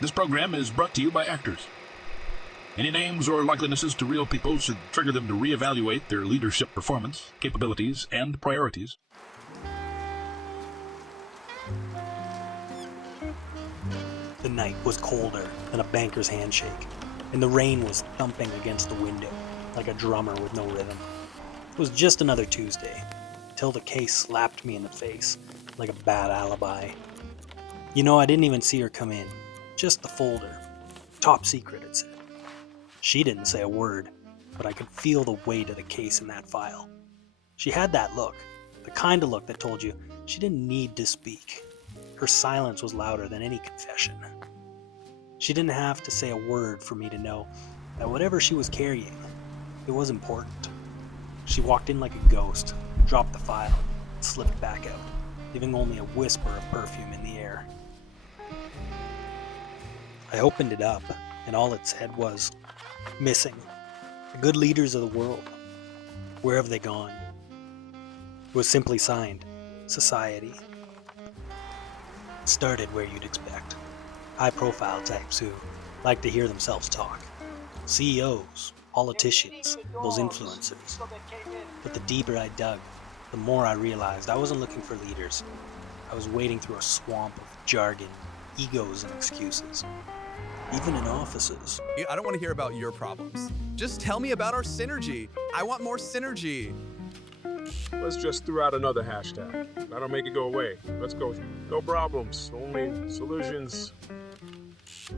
This program is brought to you by actors. Any names or likenesses to real people should trigger them to reevaluate their leadership performance, capabilities, and priorities. The night was colder than a banker's handshake, and the rain was thumping against the window like a drummer with no rhythm. It was just another Tuesday, till the case slapped me in the face like a bad alibi. You know, I didn't even see her come in, just the folder. Top secret, it said. She didn't say a word, but I could feel the weight of the case in that file. She had that look, the kind of look that told you she didn't need to speak. Her silence was louder than any confession. She didn't have to say a word for me to know that whatever she was carrying, it was important. She walked in like a ghost, dropped the file, and slipped back out, leaving only a whisper of perfume in the air. I opened it up, and all it said was, "Missing. The good leaders of the world. Where have they gone?" It was simply signed, Society. It started where you'd expect. High-profile types who like to hear themselves talk. CEOs, politicians, those influencers. But the deeper I dug, the more I realized I wasn't looking for leaders. I was wading through a swamp of jargon, egos, and excuses. Even in offices. I don't want to hear about your problems. Just tell me about our synergy. I want more synergy. Let's just throw out another hashtag. That'll make it go away. Let's go. No problems, only solutions.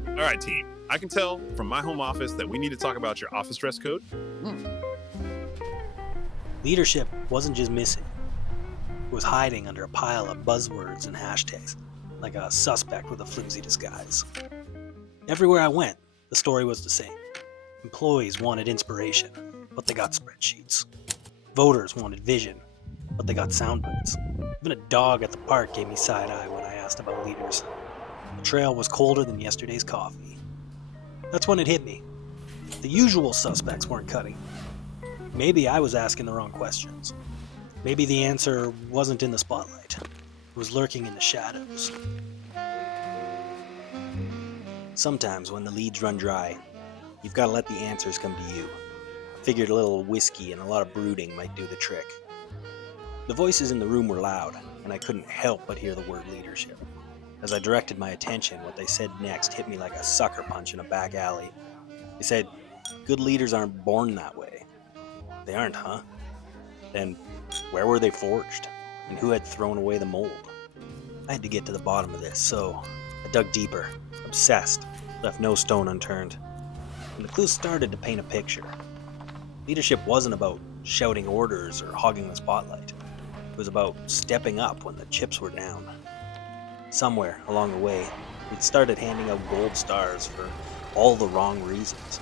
All right, team. I can tell from my home office that we need to talk about your office dress code. Leadership wasn't just missing. It was hiding under a pile of buzzwords and hashtags, like a suspect with a flimsy disguise. Everywhere I went, the story was the same. Employees wanted inspiration, but they got spreadsheets. Voters wanted vision, but they got sound bites. Even a dog at the park gave me side-eye when I asked about leaders. The trail was colder than yesterday's coffee. That's when it hit me. The usual suspects weren't cutting. Maybe I was asking the wrong questions. Maybe the answer wasn't in the spotlight. It was lurking in the shadows. Sometimes when the leads run dry, you've got to let the answers come to you. I figured a little whiskey and a lot of brooding might do the trick. The voices in the room were loud, and I couldn't help but hear the word leadership. As I directed my attention, what they said next hit me like a sucker punch in a back alley. They said, good leaders aren't born that way. They aren't, huh? Then where were they forged? And who had thrown away the mold? I had to get to the bottom of this, so I dug deeper, obsessed, left no stone unturned. And the clues started to paint a picture. Leadership wasn't about shouting orders or hogging the spotlight. It was about stepping up when the chips were down. Somewhere along the way, we'd started handing out gold stars for all the wrong reasons.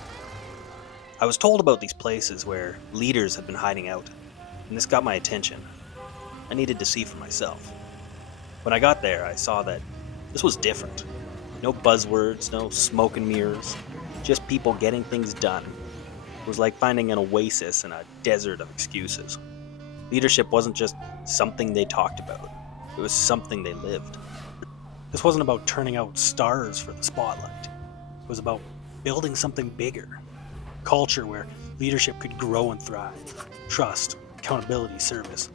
I was told about these places where leaders had been hiding out, and this got my attention. I needed to see for myself. When I got there, I saw that this was different. No buzzwords, no smoke and mirrors, just people getting things done. It was like finding an oasis in a desert of excuses. Leadership wasn't just something they talked about. It was something they lived. This wasn't about turning out stars for the spotlight. It was about building something bigger. Culture where leadership could grow and thrive. Trust, accountability, service.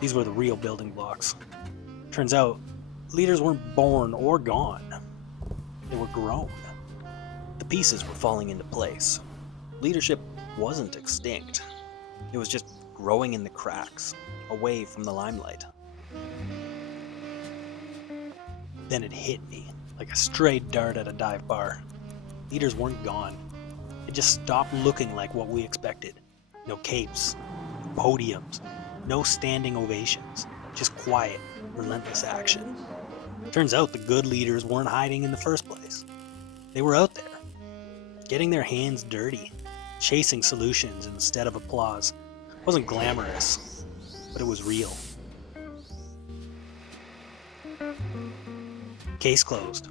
These were the real building blocks. Turns out, leaders weren't born or gone. They were grown. The pieces were falling into place. Leadership wasn't extinct. It was just growing in the cracks, away from the limelight. Then it hit me, like a stray dart at a dive bar. Leaders weren't gone. It just stopped looking like what we expected. No capes, no podiums, no standing ovations, just quiet, relentless action. Turns out the good leaders weren't hiding in the first place. They were out there, getting their hands dirty, chasing solutions instead of applause. It wasn't glamorous, but it was real. Case closed.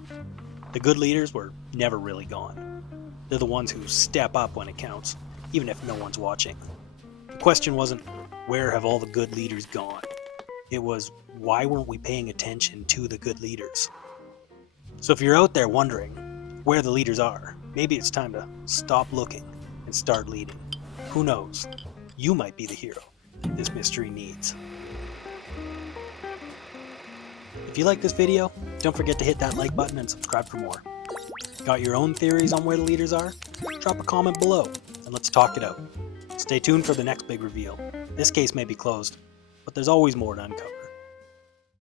The good leaders were never really gone. They're the ones who step up when it counts, even if no one's watching. The question wasn't, where have all the good leaders gone? It was, why weren't we paying attention to the good leaders? So if you're out there wondering, where the leaders are. Maybe it's time to stop looking and start leading. Who knows? You might be the hero this mystery needs. If you like this video, don't forget to hit that like button and subscribe for more. Got your own theories on where the leaders are? Drop a comment below and let's talk it out. Stay tuned for the next big reveal. This case may be closed, but there's always more to uncover.